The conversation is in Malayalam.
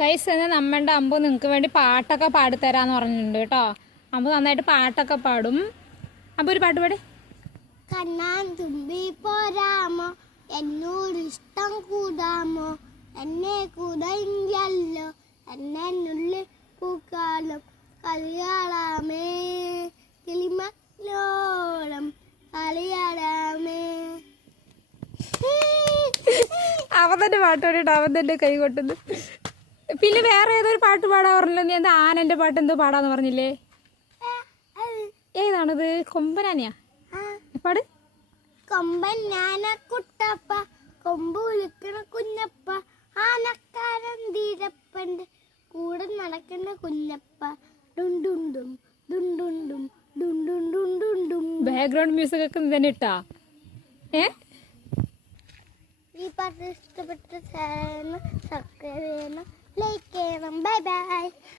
ഗൈസ് എന്ന് നമ്മളുടെ അമ്പു നിങ്ങൾക്ക് വേണ്ടി പാട്ടൊക്കെ പാടിത്തരാന്ന് പറഞ്ഞിട്ടുണ്ട് കേട്ടോ. അമ്പു നന്നായിട്ട് പാട്ടൊക്കെ പാടും. അമ്പു ഒരു പാട്ട് പാടി. കണ്ണാൻ തുമ്പി പോരാമോ, എന്നോട് ഇഷ്ടം കൂടാമോ, എന്നെ കൂടല്ലോ, എന്നുള്ളിൽ പൂക്കാലം കളിയാടാമേ, കിളിമലോളം കളിയാടാമേ. അവൻ തന്നെ പാട്ട് പാടിയിട്ട് അവൻ തന്നെ കൈ കൊട്ടുന്നു. പിന്നെ വേറെ ഏതൊരു പാട്ട് പാടാൻ പറഞ്ഞല്ലോ നീ. എന്താ ആനന്റെ പാട്ട് എന്തോ പാടാന്ന് പറഞ്ഞില്ലേ? ഏതാണത്? കൊമ്പനാനിയാ പാട്. കൊമ്പൻ ഞാന കുട്ടപ്പ, കൊമ്പ് വിളിക്കണ കുഞ്ഞപ്പ, ആനക്കാരൻ തീരപ്പന്റെ കൂടെ നടക്കണ കുഞ്ഞപ്പ, ഡുണ്ടുണ്ടും ഡുണ്ടുണ്ടും ഡുണ്ടുണ്ടുണ്ടുണ്ടും. ബാക്ക്ഗ്രൗണ്ട് മ്യൂസിക് ഒക്കെ തന്നെ ഇട്ടാ. ഈ പാട്ട് ഇഷ്ടപ്പെട്ട ചാനൽ സബ്സ്ക്രൈബ് ചെയ്യണം, ലൈക്ക് ചെയ്യണം. Bye bye.